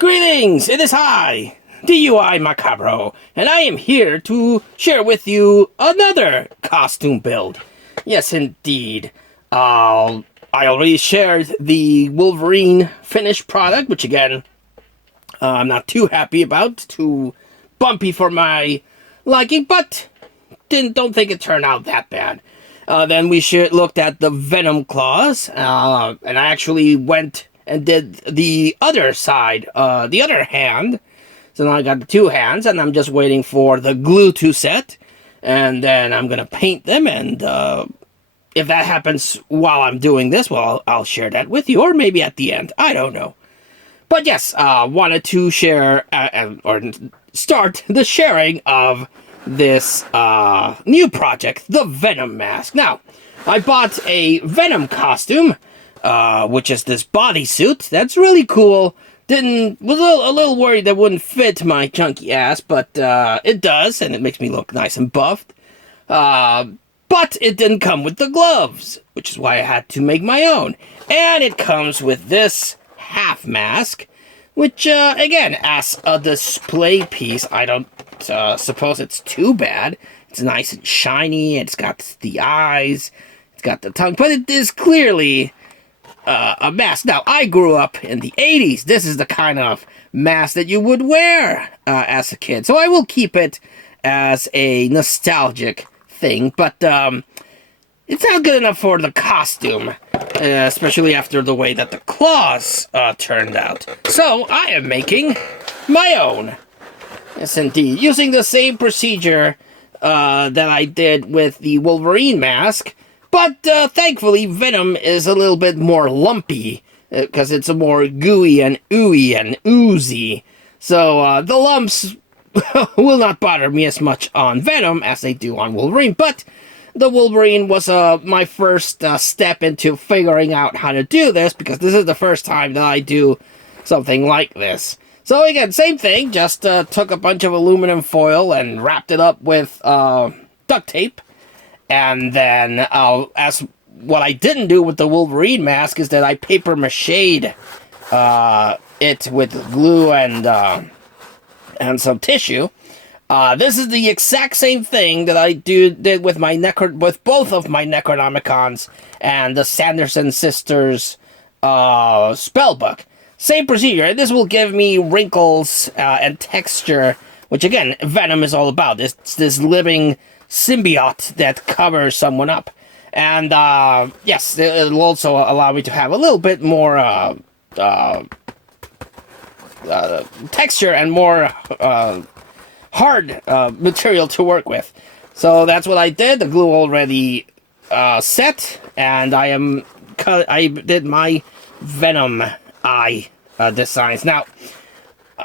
Greetings! It is I, DUI Macabro, and I am here to share with you another costume build. Yes, indeed. I already shared the Wolverine finished product, which again, I'm not too happy about. Too bumpy for my liking, but don't think it turned out that bad. Then we looked at the Venom claws, and I actually went and did the other side, the other hand. So now I got the two hands, and I'm just waiting for the glue to set, and then I'm gonna paint them, and if that happens while I'm doing this, well, I'll share that with you, or maybe at the end, I don't know. But yes, wanted to share, or start the sharing of this new project, the Venom mask. Now, I bought a Venom costume, which is this bodysuit. That's really cool. Was a little worried that wouldn't fit my chunky ass, but it does, and it makes me look nice and buffed. But it didn't come with the gloves, which is why I had to make my own. And it comes with this half mask, which, again, as a display piece, I don't suppose it's too bad. It's nice and shiny, it's got the eyes, it's got the tongue, but it is clearly a mask. Now, I grew up in the 80s. This is the kind of mask that you would wear as a kid, so I will keep it as a nostalgic thing, but it's not good enough for the costume, especially after the way that the claws turned out. So, I am making my own. Yes, indeed. Using the same procedure that I did with the Wolverine mask, but thankfully Venom is a little bit more lumpy, because it's a more gooey and ooey and oozy. So the lumps will not bother me as much on Venom as they do on Wolverine, but the Wolverine was my first step into figuring out how to do this, because this is the first time that I do something like this. So again, same thing, just took a bunch of aluminum foil and wrapped it up with duct tape. And then, as what I didn't do with the Wolverine mask is that I paper maché'd it with glue and some tissue. This is the exact same thing that I did with with both of my Necronomicons and the Sanderson Sisters spellbook. Same procedure. This will give me wrinkles and texture, which again, Venom is all about. It's this living symbiote that covers someone up. And yes, it'll also allow me to have a little bit more texture and more hard material to work with. So that's what I did. The glue already set, and I did my Venom eye designs. Now,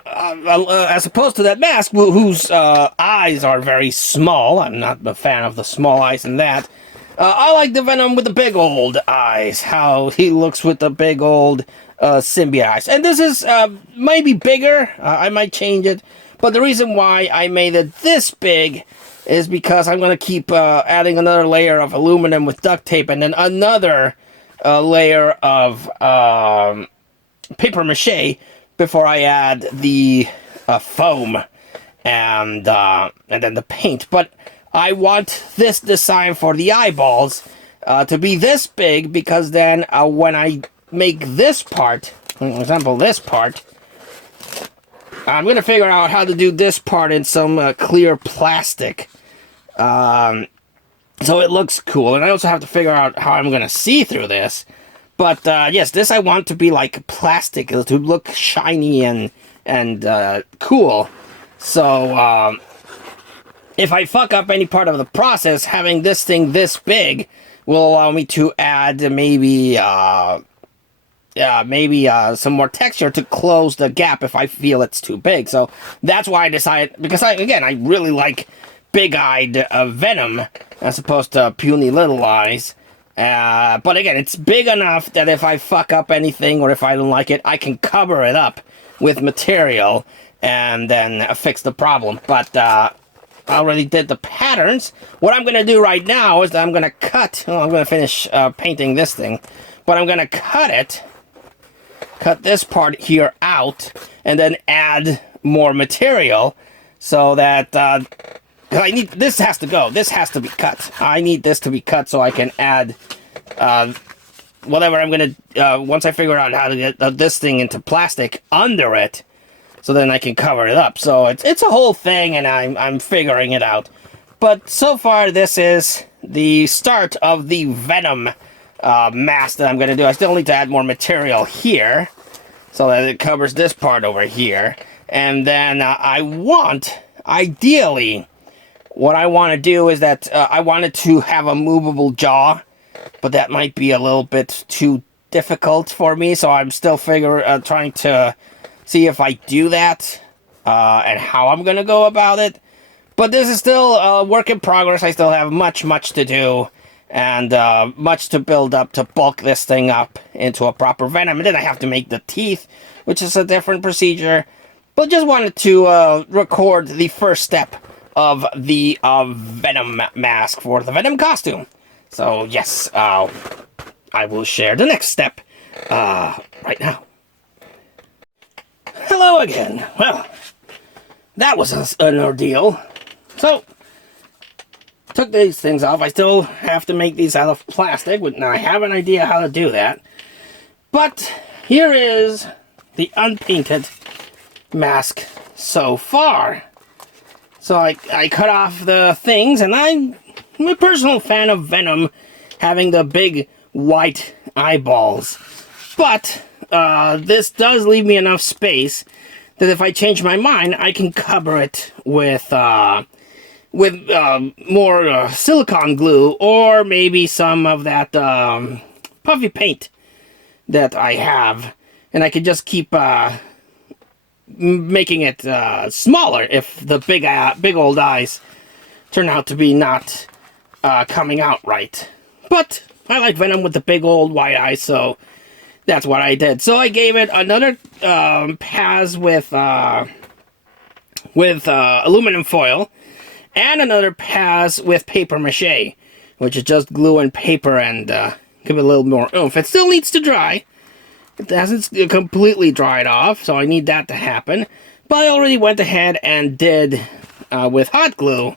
as opposed to that mask, whose eyes are very small, I'm not a fan of the small eyes in that. I like the Venom with the big old eyes, how he looks with the big old symbiote eyes. And this is maybe bigger, I might change it, but the reason why I made it this big is because I'm going to keep adding another layer of aluminum with duct tape, and then another layer of paper mache before I add the foam and then the paint. But I want this design for the eyeballs to be this big, because then when I make this part, for example this part, I'm going to figure out how to do this part in some clear plastic so it looks cool. And I also have to figure out how I'm going to see through this. But yes, this I want to be like plastic, to look shiny and cool. So if I fuck up any part of the process, having this thing this big will allow me to add maybe some more texture to close the gap if I feel it's too big. So that's why I decided, because I really like big-eyed Venom as opposed to puny little eyes. But again, it's big enough that if I fuck up anything or if I don't like it, I can cover it up with material and then fix the problem. But I already did the patterns. What I'm going to do right now is that I'm going to cut... I'm going to finish painting this thing. But I'm going to cut it cut this part here out and then add more material so that I need this has to go. This has to be cut. I need this to be cut so I can add whatever I'm gonna once I figure out how to get this thing into plastic under it, so then I can cover it up. So it's a whole thing, and I'm figuring it out. But so far, this is the start of the Venom mask that I'm gonna do. I still need to add more material here so that it covers this part over here, and then I want, ideally, what I want to do is that I wanted to have a movable jaw. But that might be a little bit too difficult for me, so I'm still trying to see if I do that and how I'm gonna go about it. But this is still a work in progress. I still have much to do and much to build up to bulk this thing up into a proper Venom. And then I have to make the teeth, which is a different procedure. But just wanted to record the first step of the Venom mask for the Venom costume. So, yes, I will share the next step right now. Hello again. Well, that was an ordeal. So, took these things off. I still have to make these out of plastic. Now, I have an idea how to do that. But here is the unpainted mask so far. So, I cut off the things, and I'm a personal fan of Venom having the big white eyeballs. But this does leave me enough space that if I change my mind, I can cover it with more silicone glue, or maybe some of that puffy paint that I have. And I can just keep making it smaller if the big old eyes turn out to be not coming out right. But I like Venom with the big old white eyes, so that's what I did. So I gave it another pass with aluminum foil, and another pass with paper mache, which is just glue and paper, and give it a little more oomph. It still needs to dry. It hasn't completely dried off, so I need that to happen. But I already went ahead and did, with hot glue,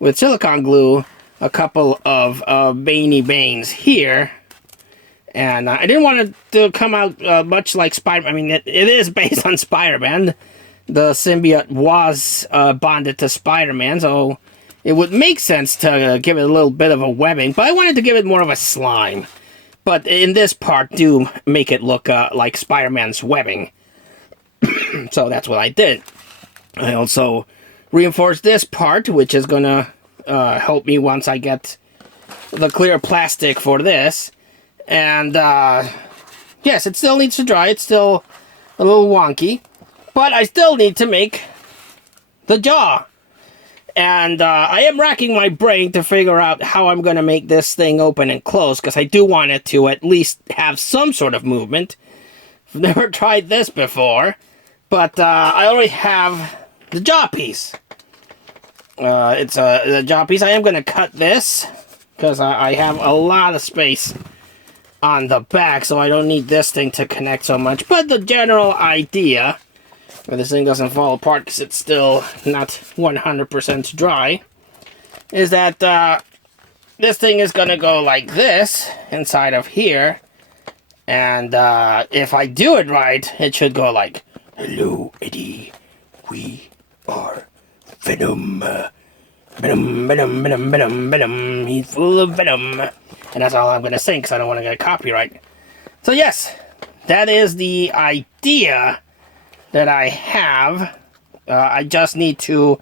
with silicone glue, a couple of Bany Banes here. And I didn't want it to come out much like Spider-Man. I mean, it is based on Spider-Man. The symbiote was bonded to Spider-Man, so it would make sense to give it a little bit of a webbing. But I wanted to give it more of a slime. But in this part, do make it look like Spider-Man's webbing. So that's what I did. I also reinforced this part, which is going to help me once I get the clear plastic for this. And yes, it still needs to dry. It's still a little wonky, but I still need to make the jaw. And I am racking my brain to figure out how I'm going to make this thing open and close, because I do want it to at least have some sort of movement. I've never tried this before, but I already have the jaw piece. It's the jaw piece. I am going to cut this because I have a lot of space on the back, so I don't need this thing to connect so much. But the general idea, where this thing doesn't fall apart because it's still not 100% dry, is that this thing is going to go like this inside of here. And if I do it right, it should go like, "Hello, Eddie. We are Venom. Venom, Venom, Venom, Venom, Venom. He's full of venom." And that's all I'm going to sing, because I don't want to get copyright. So yes, that is the idea that I have. I just need to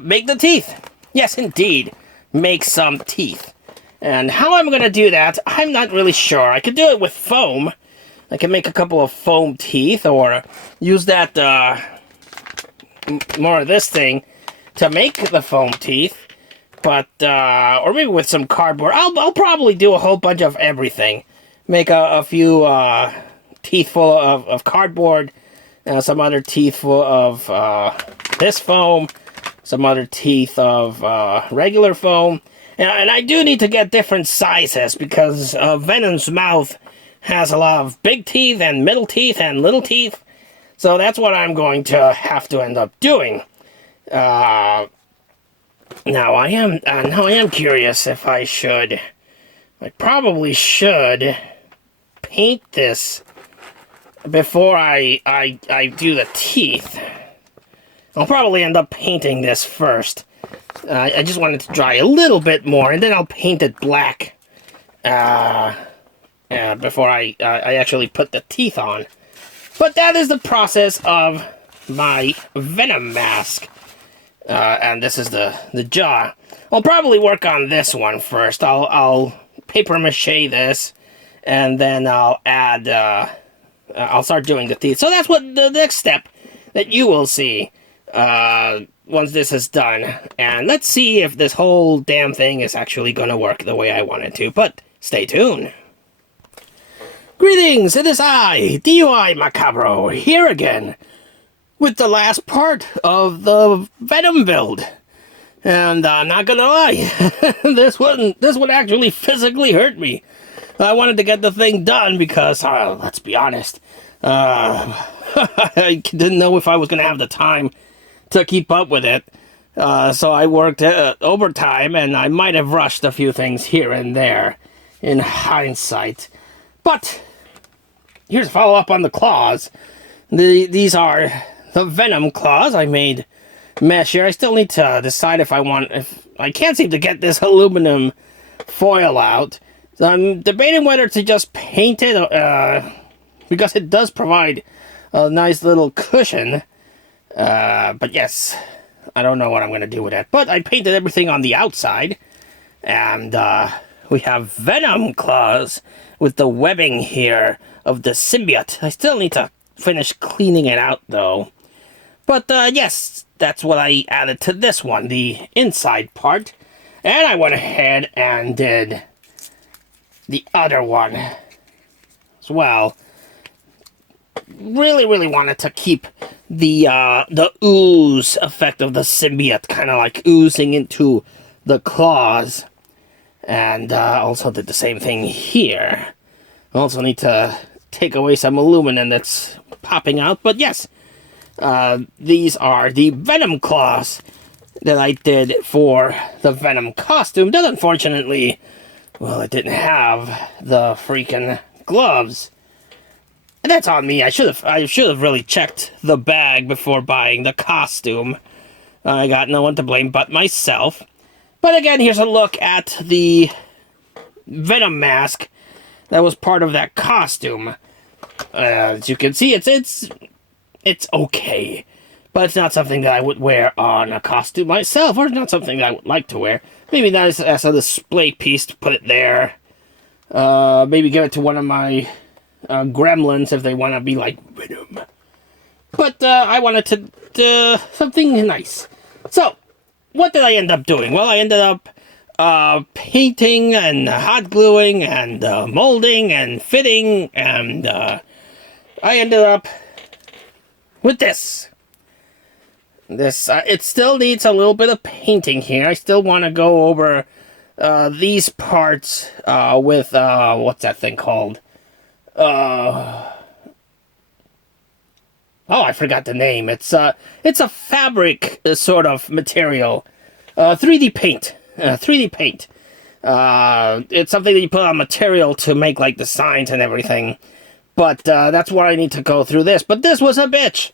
make the teeth. Yes, indeed. Make some teeth. And how I'm going to do that, I'm not really sure. I could do it with foam. I can make a couple of foam teeth, or use that, more of this thing to make the foam teeth. But, or maybe with some cardboard. I'll probably do a whole bunch of everything. Make a few teeth full of cardboard, some other teeth full of this foam, some other teeth of regular foam. And I do need to get different sizes, because Venom's mouth has a lot of big teeth and middle teeth and little teeth. So that's what I'm going to have to end up doing. Now I am curious if I should. I probably should paint this before I do the teeth. I'll probably end up painting this first. I just want it to dry a little bit more, and then I'll paint it black before I actually put the teeth on. But that is the process of my Venom mask. And this is the jaw. I'll probably work on this one first. I'll paper mache this, and then I'll add, I'll start doing the teeth. So that's what the next step that you will see once this is done. And let's see if this whole damn thing is actually going to work the way I want it to. But stay tuned. Greetings, it is I, DUI Macabro, here again with the last part of the Venom build. And I'm not gonna lie, this would actually physically hurt me. I wanted to get the thing done because, let's be honest, I didn't know if I was gonna have the time to keep up with it. So I worked overtime, and I might have rushed a few things here and there in hindsight. But here's a follow-up on the claws. These are the Venom claws I made mesh here. I still need to decide if I can't seem to get this aluminum foil out. So I'm debating whether to just paint it, because it does provide a nice little cushion. But yes, I don't know what I'm going to do with that. But I painted everything on the outside, and we have Venom claws with the webbing here of the symbiote. I still need to finish cleaning it out, though. But yes, that's what I added to this one, the inside part. And I went ahead and did the other one as well. Really wanted to keep the ooze effect of the symbiote, kind of like oozing into the claws. And also did the same thing here. I also need to take away some aluminum that's popping out. But yes, these are the Venom claws that I did for the Venom costume. That unfortunately, well, it didn't have the freaking gloves. And that's on me. I should have really checked the bag before buying the costume. I got no one to blame but myself. But again, here's a look at the Venom mask that was part of that costume. As you can see, it's okay, but it's not something that I would wear on a costume myself, or not something that I would like to wear. Maybe not as a display piece to put it there. Maybe give it to one of my gremlins if they want to be like Venom. But I wanted to do something nice. So, what did I end up doing? Well, I ended up painting and hot gluing and molding and fitting, and I ended up with this. It still needs a little bit of painting here. I still want to go over these parts with what's that thing called? Oh, I forgot the name. It's a fabric sort of material. 3D paint. 3D paint. It's something that you put on material to make like the signs and everything. But that's where I need to go through this. But this was a bitch.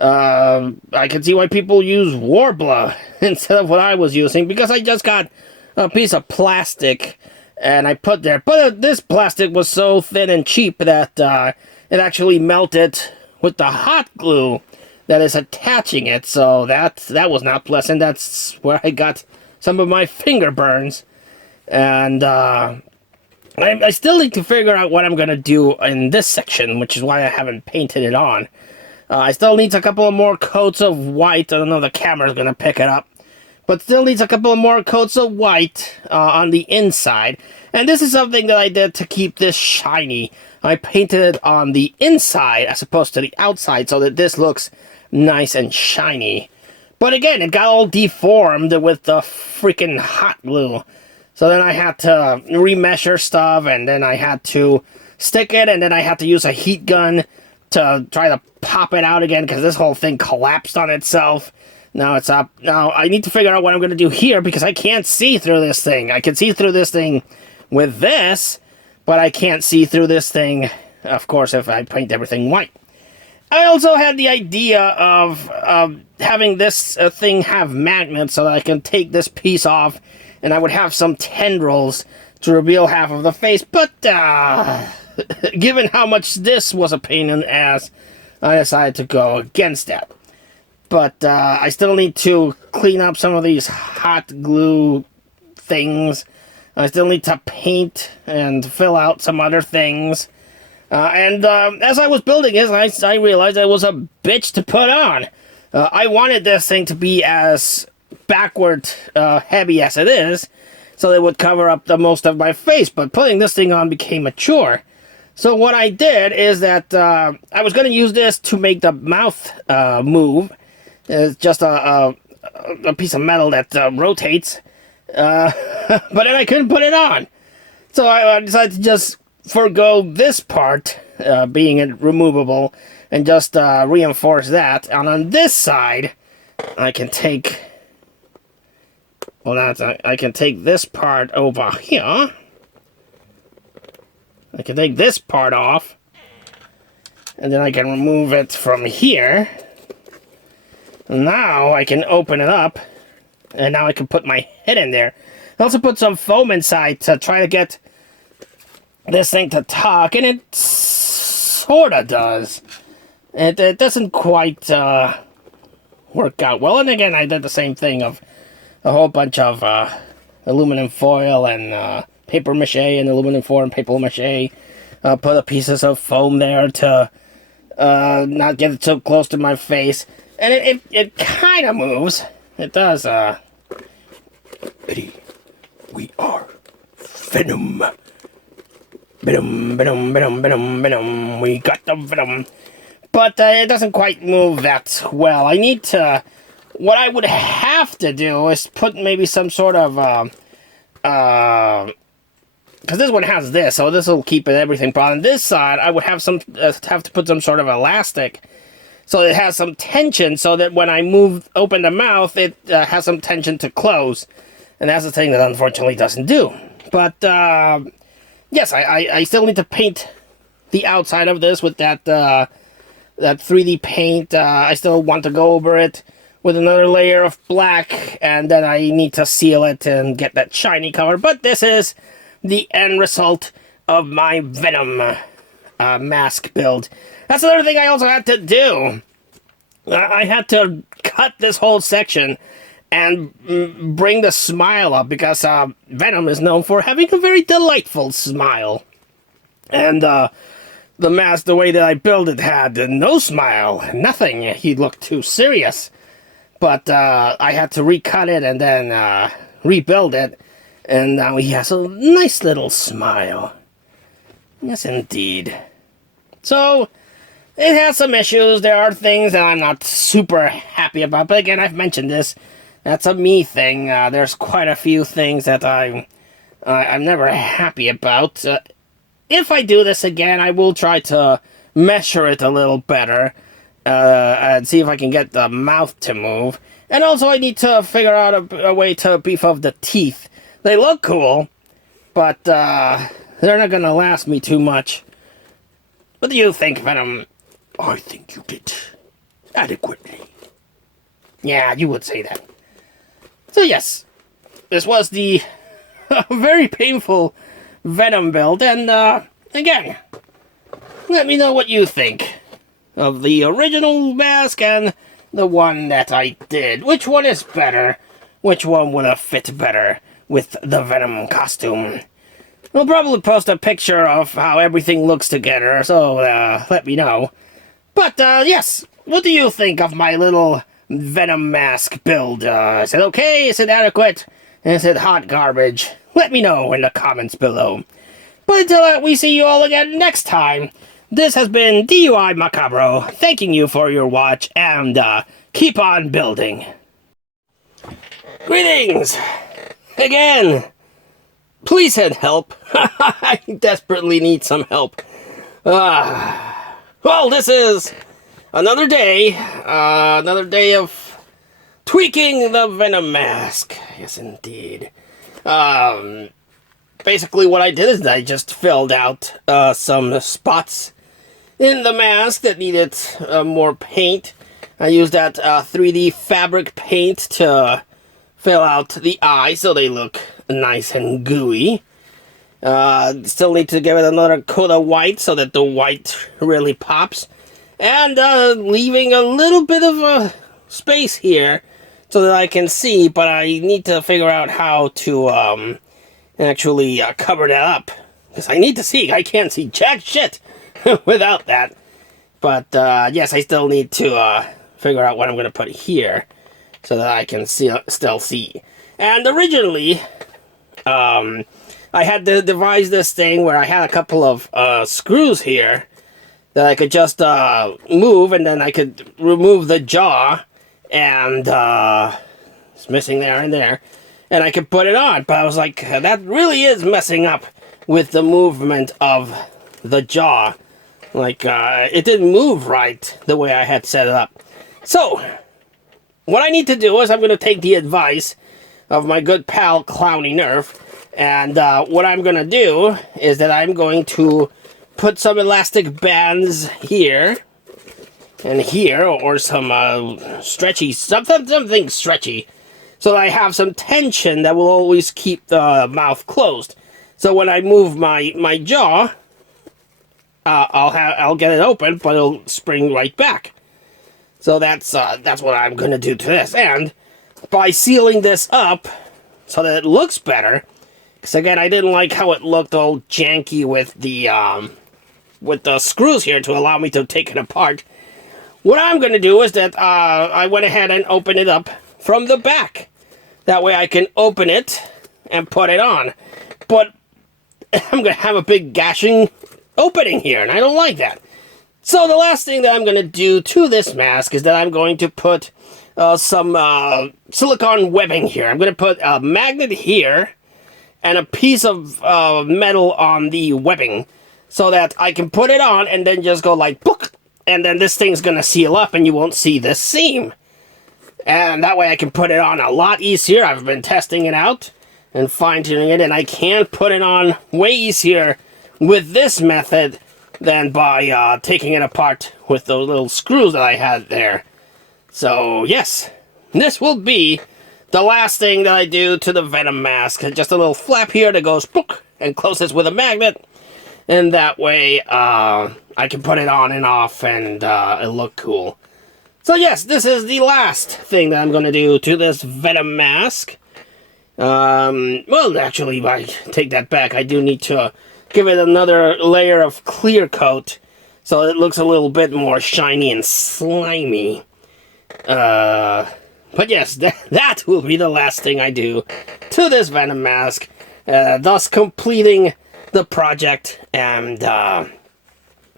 I can see why people use Warbler instead of what I was using, because I just got a piece of plastic and I put there. But this plastic was so thin and cheap that it actually melted with the hot glue that is attaching it. So that was not pleasant. That's where I got some of my finger burns. And I still need to figure out what I'm going to do in this section, which is why I haven't painted it on. I still need a couple of more coats of white. I don't know if the camera's going to pick it up. But still needs a couple of more coats of white on the inside. And this is something that I did to keep this shiny. I painted it on the inside as opposed to the outside so that this looks nice and shiny. But again, it got all deformed with the freaking hot glue. So then I had to remeasure stuff, and then I had to stick it, and then I had to use a heat gun to try to pop it out again because this whole thing collapsed on itself. Now it's up. Now I need to figure out what I'm going to do here because I can't see through this thing. I can see through this thing with this, but I can't see through this thing, of course, if I paint everything white. I also had the idea of having this thing have magnets so that I can take this piece off and I would have some tendrils to reveal half of the face, but given how much this was a pain in the ass, I decided to go against that. But I still need to clean up some of these hot glue things. I still need to paint and fill out some other things. And as I was building this, I realized it was a bitch to put on. I wanted this thing to be as backward heavy as it is, so it would cover up the most of my face, but putting this thing on became a chore. So what I did is that I was going to use this to make the mouth move. It's just a piece of metal that rotates, but then I couldn't put it on. So I decided to just forgo this part being removable and just reinforce that. And on this side, I can take... Well, I can take this part over here. I can take this part off. And then I can remove it from here. Now I can open it up. And now I can put my head in there. I also put some foam inside to try to get this thing to talk. And it sort of does. It doesn't quite work out well. And again, I did the same thing of a whole bunch of aluminum foil and paper mache and aluminum foil and paper mache. Put the pieces of foam there to not get it so close to my face. And it kind of moves. It does. Eddie, we are Venom. Venom, Venom, Venom, Venom, Venom. We got the Venom. But it doesn't quite move that well. I need to... What I would have to do is put maybe some sort of... because this one has this, so this will keep everything. But on this side, I would have to put some sort of elastic, so it has some tension, so that when I open the mouth, it has some tension to close. And that's the thing that unfortunately doesn't do. But yes, I still need to paint the outside of this with that 3D paint. I still want to go over it with another layer of black, and then I need to seal it and get that shiny color. But this is the end result of my Venom mask build. That's another thing I also had to do. I had to cut this whole section and bring the smile up, because Venom is known for having a very delightful smile. And the mask, the way that I built it, had no smile, nothing. He looked too serious. But I had to recut it and then rebuild it. And now he has a nice little smile. Yes, indeed. So, it has some issues. There are things that I'm not super happy about. But again, I've mentioned this. That's a me thing. There's quite a few things that I'm never happy about. If I do this again, I will try to measure it a little better. And see if I can get the mouth to move. And also I need to figure out a way to beef up the teeth. They look cool, but they're not going to last me too much. What do you think, Venom? I think you did adequately. Yeah, you would say that. So yes, this was the very painful Venom build. And again, let me know what you think of the original mask and the one that I did. Which one is better? Which one would have fit better with the Venom costume? We'll probably post a picture of how everything looks together, so let me know. But yes, what do you think of my little Venom mask build? Is it okay? Is it adequate? Is it hot garbage? Let me know in the comments below. But until we see you all again next time, this has been DUI Macabro, thanking you for your watch, and keep on building. Greetings! Again! Please send help. I desperately need some help. Well, this is another day of tweaking the Venom mask. Yes, indeed. Basically what I did is I just filled out some spots in the mask that needed more paint. I used that 3D fabric paint to fill out the eyes so they look nice and gooey. Still need to give it another coat of white so that the white really pops. And leaving a little bit of a space here so that I can see, but I need to figure out how to actually cover that up. Because I need to see. I can't see jack shit without that. But yes, I still need to figure out what I'm going to put here so that I can still see. And originally, I had to devise this thing where I had a couple of screws here that I could just move, and then I could remove the jaw, and it's missing there and there, and I could put it on. But I was like, that really is messing up with the movement of the jaw. Like, it didn't move right the way I had set it up. So, what I need to do is I'm going to take the advice of my good pal Clowny Nerf, and what I'm going to do is that I'm going to put some elastic bands here and here, or some stretchy, something stretchy, so that I have some tension that will always keep the mouth closed. So when I move my jaw, I'll get it open, but it'll spring right back. So that's what I'm gonna do to this, and by sealing this up so that it looks better, because again I didn't like how it looked all janky with the screws here to allow me to take it apart. What I'm gonna do is that I went ahead and opened it up from the back. That way I can open it and put it on. But I'm gonna have a big gashing opening here, and I don't like that. So the last thing that I'm going to do to this mask is that I'm going to put some silicone webbing here. I'm going to put a magnet here and a piece of metal on the webbing so that I can put it on and then just go like, book, and then this thing's going to seal up and you won't see this seam. And that way I can put it on a lot easier. I've been testing it out and fine-tuning it, and I can put it on way easier with this method than by taking it apart with those little screws that I had there. So, yes, this will be the last thing that I do to the Venom mask. Just a little flap here that goes book and closes with a magnet. And that way, I can put it on and off and it'll look cool. So, yes, this is the last thing that I'm going to do to this Venom mask. Well, actually, if I take that back, I do need to give it another layer of clear coat so it looks a little bit more shiny and slimy. But yes, that will be the last thing I do to this Venom mask, thus completing the project and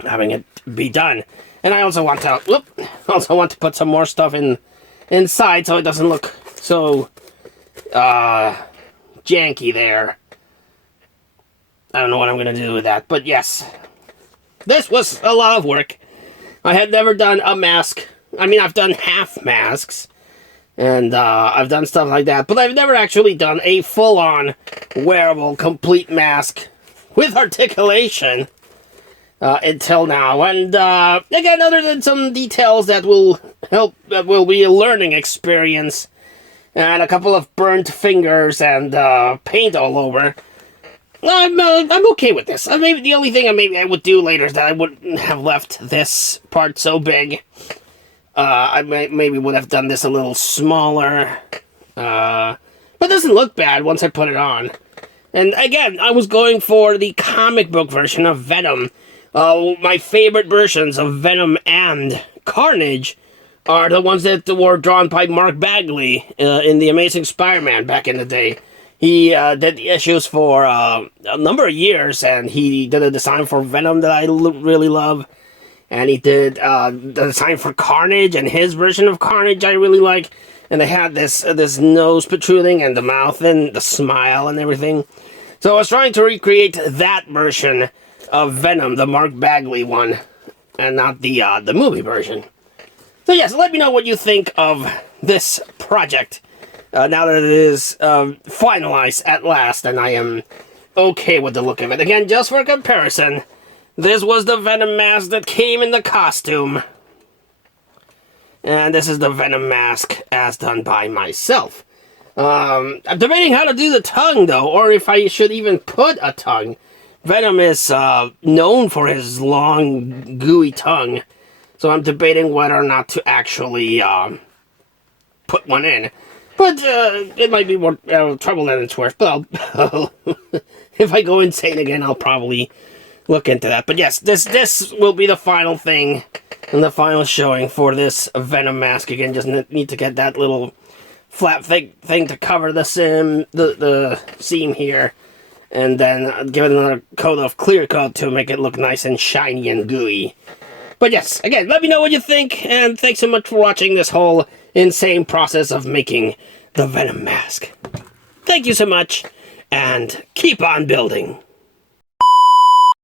having it be done. And I also want to put some more stuff inside so it doesn't look so janky there. I don't know what I'm going to do with that, but yes. This was a lot of work. I had never done a mask. I mean, I've done half masks, and I've done stuff like that, but I've never actually done a full-on wearable, complete mask with articulation until now. And again, other than some details that will be a learning experience, and a couple of burnt fingers and paint all over, I'm okay with this. Maybe the only thing I would do later is that I wouldn't have left this part so big. I maybe would have done this a little smaller. But it doesn't look bad once I put it on. And again, I was going for the comic book version of Venom. My favorite versions of Venom and Carnage are the ones that were drawn by Mark Bagley in The Amazing Spider-Man back in the day. He did the issues for a number of years, and he did a design for Venom that I really love. And he did the design for Carnage, and his version of Carnage I really like. And they had this nose protruding, and the mouth, and the smile, and everything. So I was trying to recreate that version of Venom, the Mark Bagley one, and not the movie version. So yes, let me know what you think of this project now that it is finalized at last, and I am okay with the look of it. Again, just for comparison, this was the Venom mask that came in the costume. And this is the Venom mask as done by myself. I'm debating how to do the tongue, though, or if I should even put a tongue. Venom is known for his long, gooey tongue. So I'm debating whether or not to actually put one in. But it might be more trouble than it's worth. But I'll if I go insane again, I'll probably look into that. But yes, this will be the final thing and the final showing for this Venom mask. Again, just need to get that little flat thing to cover the seam here, and then give it another coat of clear coat to make it look nice and shiny and gooey. But yes, again, let me know what you think, and thanks so much for watching this whole insane process of making the Venom mask. Thank you so much, and keep on building.